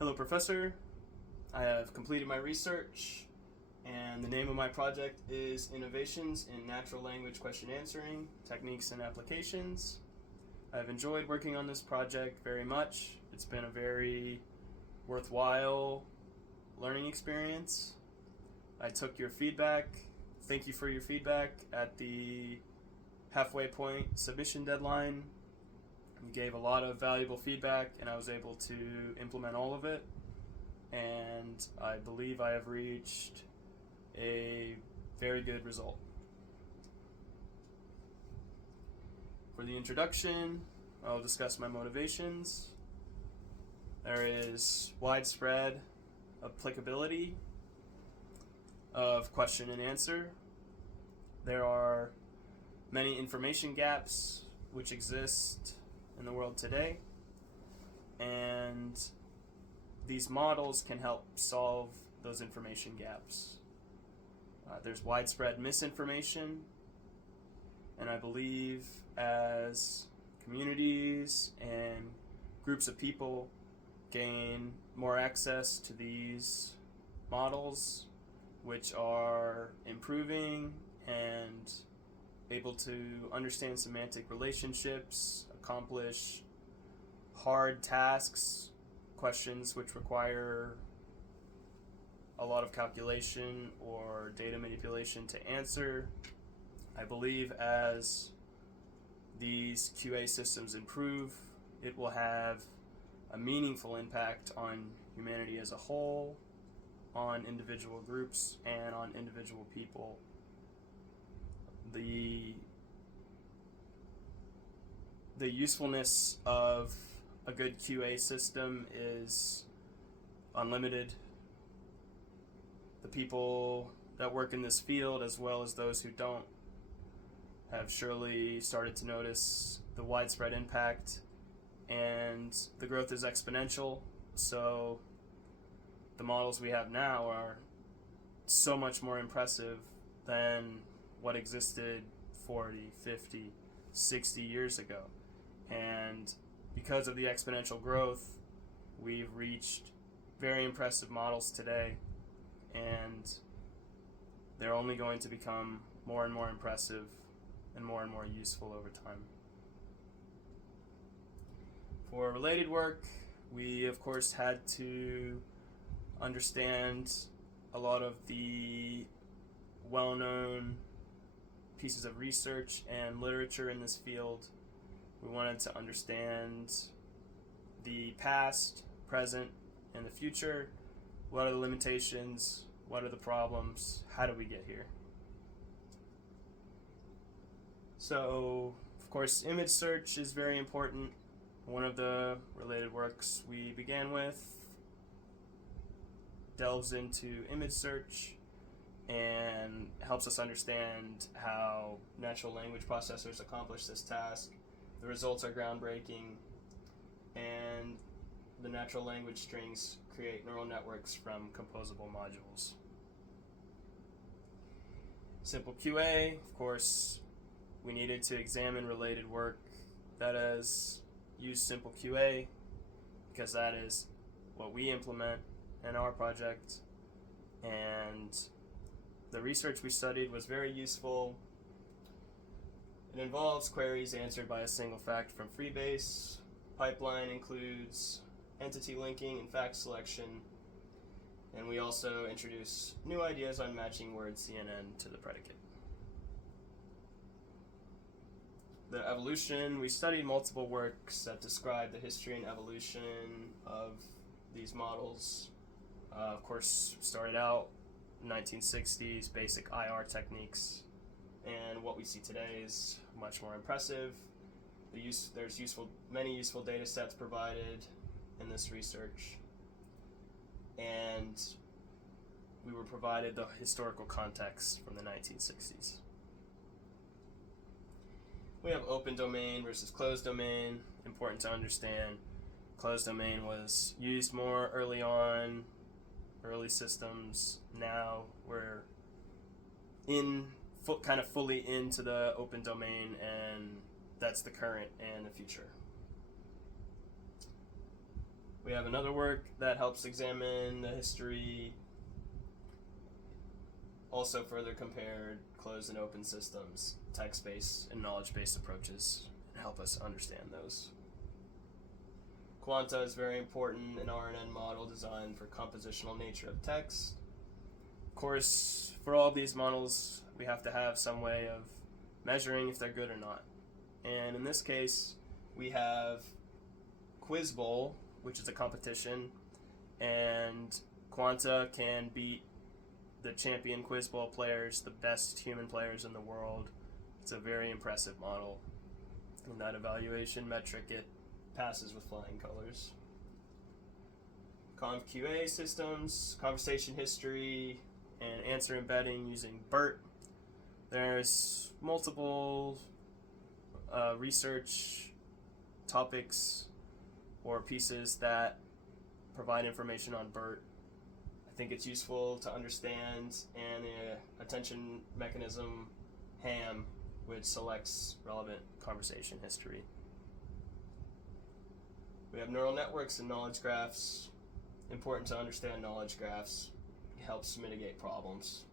Hello, Professor. I have completed my research, and the name of my project is Innovations in Natural Language Question Answering, Techniques and Applications. I've enjoyed working on this project very much. It's been a very worthwhile learning experience. I took your feedback. Thank you for your feedback at the halfway point submission deadline. You gave a lot of valuable feedback, and I was able to implement all of it. And I believe I have reached a very good result. For the introduction, I'll discuss my motivations. There is widespread applicability of question and answer. There are many information gaps which exist in the world today, and these models can help solve those information gaps. There's widespread misinformation, and I believe as communities and groups of people gain more access to these models, which are improving and able to understand semantic relationships, accomplish hard tasks, questions which require a lot of calculation or data manipulation to answer. I believe as these QA systems improve, it will have a meaningful impact on humanity as a whole, on individual groups, and on individual people. The usefulness of a good QA system is unlimited. The people that work in this field, as well as those who don't, have surely started to notice the widespread impact, and the growth is exponential. So the models we have now are so much more impressive than what existed 40, 50, 60 years ago. And because of the exponential growth, we've reached very impressive models today, and they're only going to become more and more impressive and more useful over time. For related work, we of course had to understand a lot of the well-known pieces of research and literature in this field. We wanted to understand the past, present, and the future. What are the limitations? What are the problems? How do we get here? So, of course, image search is very important. One of the related works we began with delves into image search and helps us understand how natural language processors accomplish this task. The results are groundbreaking, and the natural language strings create neural networks from composable modules. Simple QA, of course, we needed to examine related work that has used Simple QA, because that is what we implement in our project, and the research we studied was very useful. It involves queries answered by a single fact from Freebase. Pipeline includes entity linking and fact selection, and we also introduce new ideas on matching word CNN to the predicate. The evolution, we studied multiple works that describe the history and evolution of these models. Of course, started out in the 1960s, basic IR techniques, and what we see today is much more impressive. There's many useful data sets provided in this research, and we were provided the historical context from the 1960s. We have open domain versus closed domain. Important to understand, closed domain was used more early on, early systems. Now we're kind of fully into the open domain, and that's the current and the future. We We have another work that helps examine the history, also further compared closed and open systems, text-based and knowledge-based approaches, and help us understand those. Quanta is very important, an RNN model designed for compositional nature of text. Of course, for all of these models, we have to have some way of measuring if they're good or not. And in this case, we have Quiz Bowl, which is a competition, and Quanta can beat the champion Quiz Bowl players, the best human players in the world. It's a very impressive model. In that evaluation metric, it passes with flying colors. ConvQA systems, conversation history, and answer embedding using BERT. There's multiple research topics or pieces that provide information on BERT. I think it's useful to understand an attention mechanism HAM, which selects relevant conversation history. We have neural networks and knowledge graphs. Important to understand knowledge graphs. It helps mitigate problems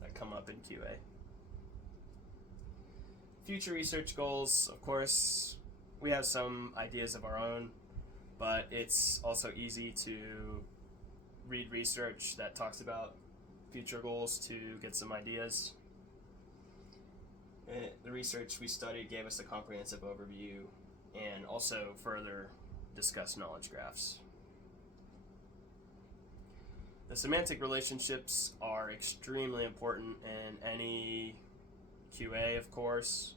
that come up in QA. Future research goals, of course, we have some ideas of our own, but it's also easy to read research that talks about future goals to get some ideas. The research we studied gave us a comprehensive overview and also further discuss knowledge graphs. The semantic relationships are extremely important in any QA, of course.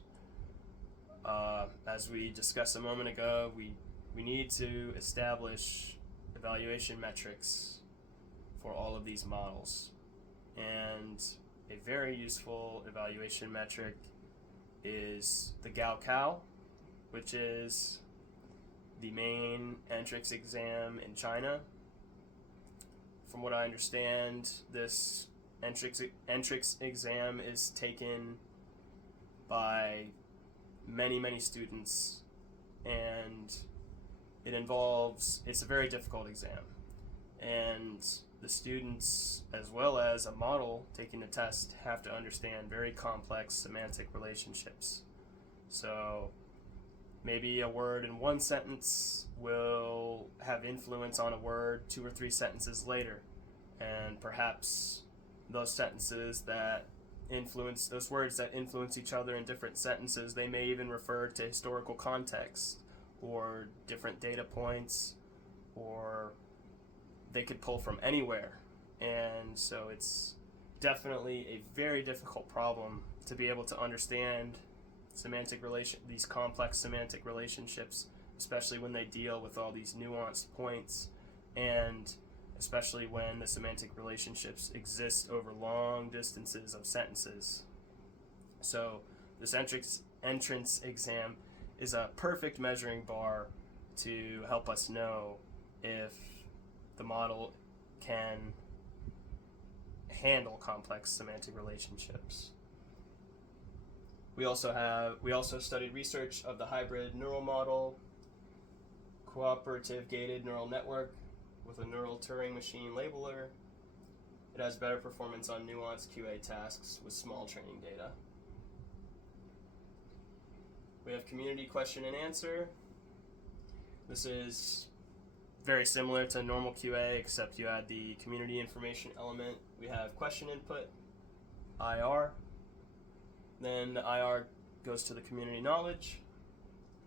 As we discussed a moment ago, we need to establish evaluation metrics for all of these models. And a very useful evaluation metric is the Gaokao, which is the main entrance exam in China. From what I understand, this entrance exam is taken by many students, and it's a very difficult exam. And the students, as well as a model taking the test, have to understand very complex semantic relationships. So maybe a word in one sentence will have influence on a word 2 or 3 sentences later, and perhaps those sentences that influence, those words that influence each other in different sentences, they may even refer to historical context or different data points, or they could pull from anywhere. And so it's definitely a very difficult problem to be able to understand these complex semantic relationships, especially when they deal with all these nuanced points, and especially when the semantic relationships exist over long distances of sentences. So this entrance exam is a perfect measuring bar to help us know if the model can handle complex semantic relationships. We also studied research of the hybrid neural model, cooperative gated neural network with a neural Turing machine labeler. It has better performance on nuanced QA tasks with small training data. We have community question and answer. This is very similar to normal QA, except you add the community information element. We have question input, IR. Then the IR goes to the community knowledge,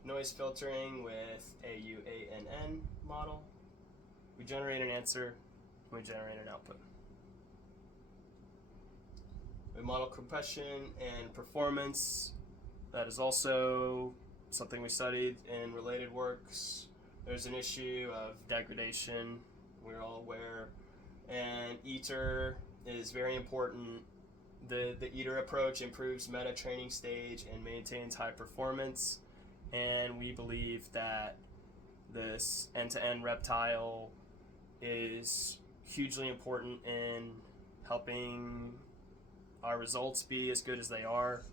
noise filtering with AUANN model. We generate an answer, and we generate an output. We model compression and performance. That is also something we studied in related works. There's an issue of degradation, we're all aware, and ITER is very important. The ITER approach improves meta training stage and maintains high performance, and we believe that this end-to-end reptile is hugely important in helping our results be as good as they are.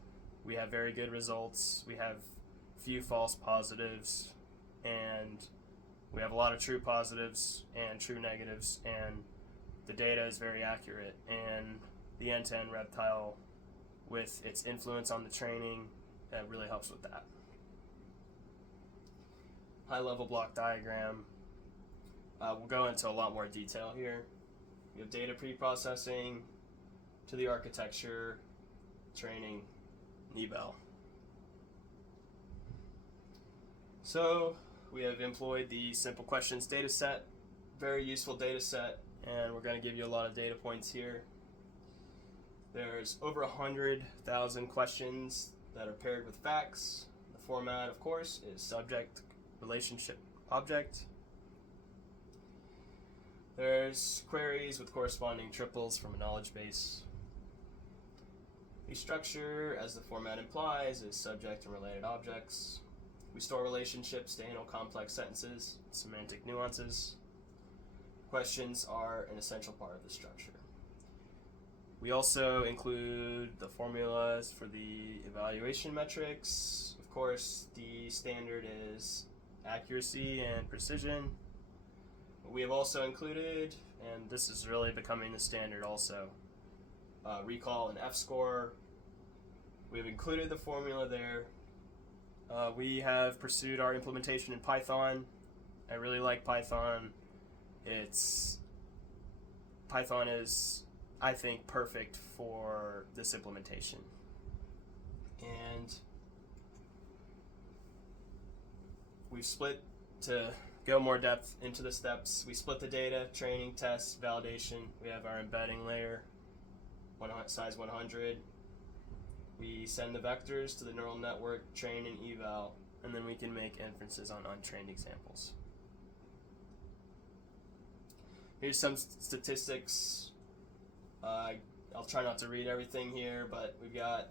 We have very good results, we have few false positives, and We have a lot of true positives and true negatives, and the data is very accurate. And the end-to-end reptile, with its influence on the training, really helps with that. High-level block diagram. We'll go into a lot more detail here. We have data pre-processing to the architecture, training, eval. So we have employed the simple questions data set, very useful data set, and we're going to give you a lot of data points here. There's over 100,000 questions that are paired with facts. The format, of course, is subject, relationship, object. There's queries with corresponding triples from a knowledge base. The structure, as the format implies, is subject and related objects. We store relationships to handle complex sentences, semantic nuances. Questions are an essential part of the structure. We also include the formulas for the evaluation metrics. Of course, the standard is accuracy and precision. We have also included, and this is really becoming the standard also, recall and F-score. We've included the formula there. We have pursued our implementation in Python. I really like Python. Python is, I think, perfect for this implementation. And we've split, to go more depth into the steps, we split the data, training, tests, validation. We have our embedding layer, size 100. We send the vectors to the neural network, train and eval, and then we can make inferences on untrained examples. Here's some statistics. I'll try not to read everything here, but we've got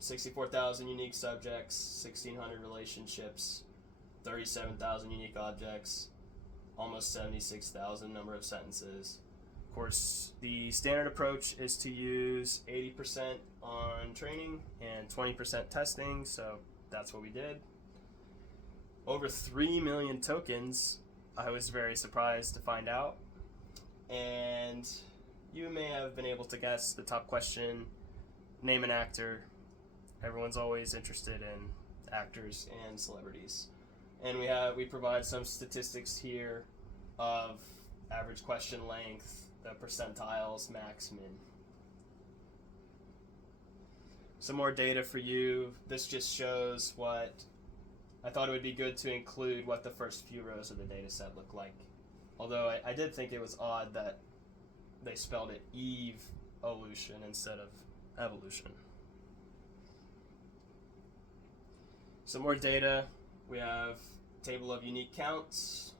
64,000 unique subjects, 1,600 relationships, 37,000 unique objects, almost 76,000 number of sentences. Of course, the standard approach is to use 80% on training and 20% testing, so that's what we did. Over 3 million tokens, I was very surprised to find out. And you may have been able to guess the top question, name an actor. Everyone's always interested in actors and celebrities. And we provide some statistics here of average question length, the percentiles, max, min. Some more data for you. This just shows what I thought it would be good to include what the first few rows of the data set look like. Although I did think it was odd that they spelled it evolution instead of evolution. Some more data. We have table of unique counts,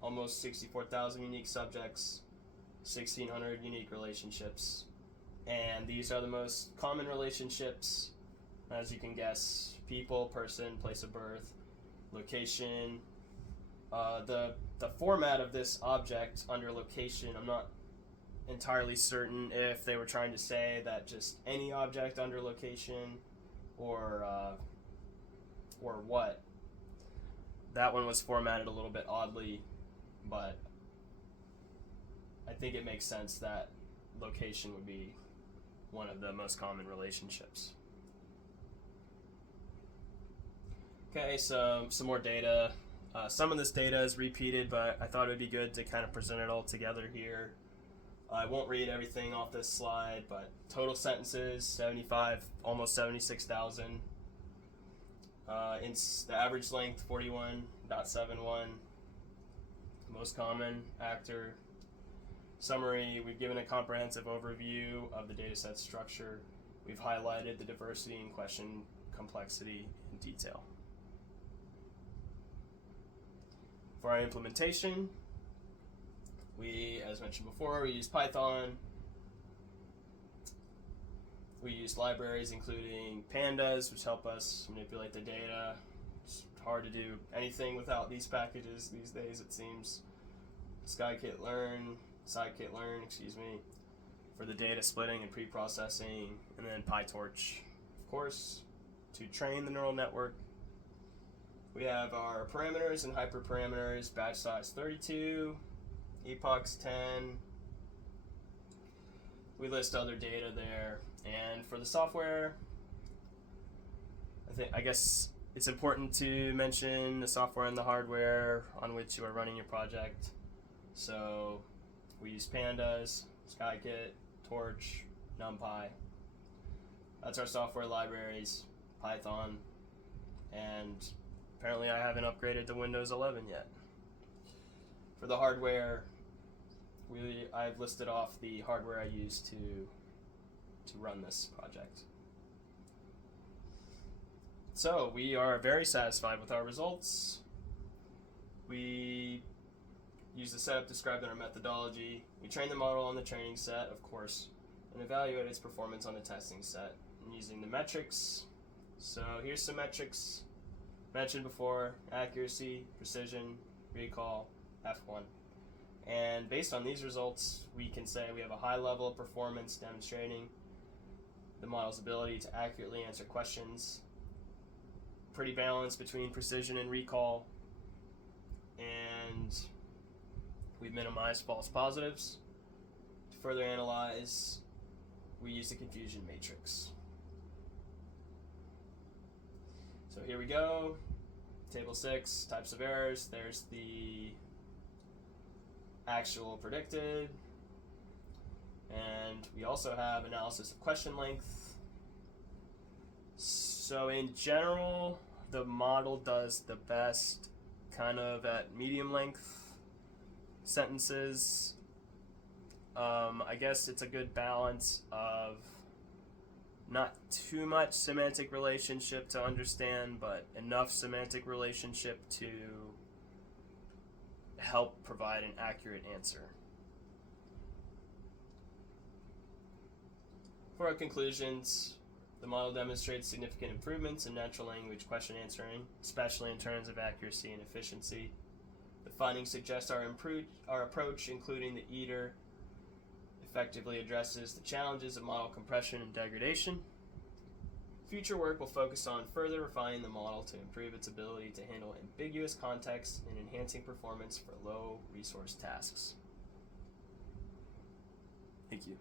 almost 64,000 unique subjects, 1,600 unique relationships. And these are the most common relationships, as you can guess: people, person, place of birth, location. The format of this object under location, I'm not entirely certain if they were trying to say that just any object under location or what. That one was formatted a little bit oddly, but I think it makes sense that location would be one of the most common relationships. Okay, so some more data. Some of this data is repeated, but I thought it would be good to kind of present it all together here. I won't read everything off this slide, but total sentences, 75, almost 76,000. The average length, 41.71. Most common actor. Summary, we've given a comprehensive overview of the dataset structure. We've highlighted the diversity in question complexity in detail. For our implementation, as mentioned before, we use Python. We use libraries including pandas, which help us manipulate the data. It's hard to do anything without these packages these days, it seems. Scikit-learn, for the data splitting and pre-processing, and then PyTorch, of course, to train the neural network. We have our parameters and hyperparameters, batch size 32, epochs 10. We list other data there. And for the software, I guess it's important to mention the software and the hardware on which you are running your project. So we use Pandas, Scikit, Torch, NumPy. That's our software libraries, Python, and apparently I haven't upgraded to Windows 11 yet. For the hardware, I've listed off the hardware I use to run this project. So we are very satisfied with our results. We use the setup described in our methodology. We train the model on the training set, of course, and evaluate its performance on the testing set using the metrics. So here's some metrics mentioned before: accuracy, precision, recall, F1. And based on these results, we can say we have a high level of performance demonstrating the model's ability to accurately answer questions, pretty balanced between precision and recall, and we've minimized false positives. To further analyze, we use the confusion matrix. So here we go. Table 6, types of errors. There's the actual predicted. And we also have analysis of question length. So in general, the model does the best kind of at medium length sentences. I guess it's a good balance of not too much semantic relationship to understand, but enough semantic relationship to help provide an accurate answer. For our conclusions, the model demonstrates significant improvements in natural language question answering, especially in terms of accuracy and efficiency. The findings suggest our approach, including the EATR, effectively addresses the challenges of model compression and degradation. Future work will focus on further refining the model to improve its ability to handle ambiguous contexts and enhancing performance for low resource tasks. Thank you.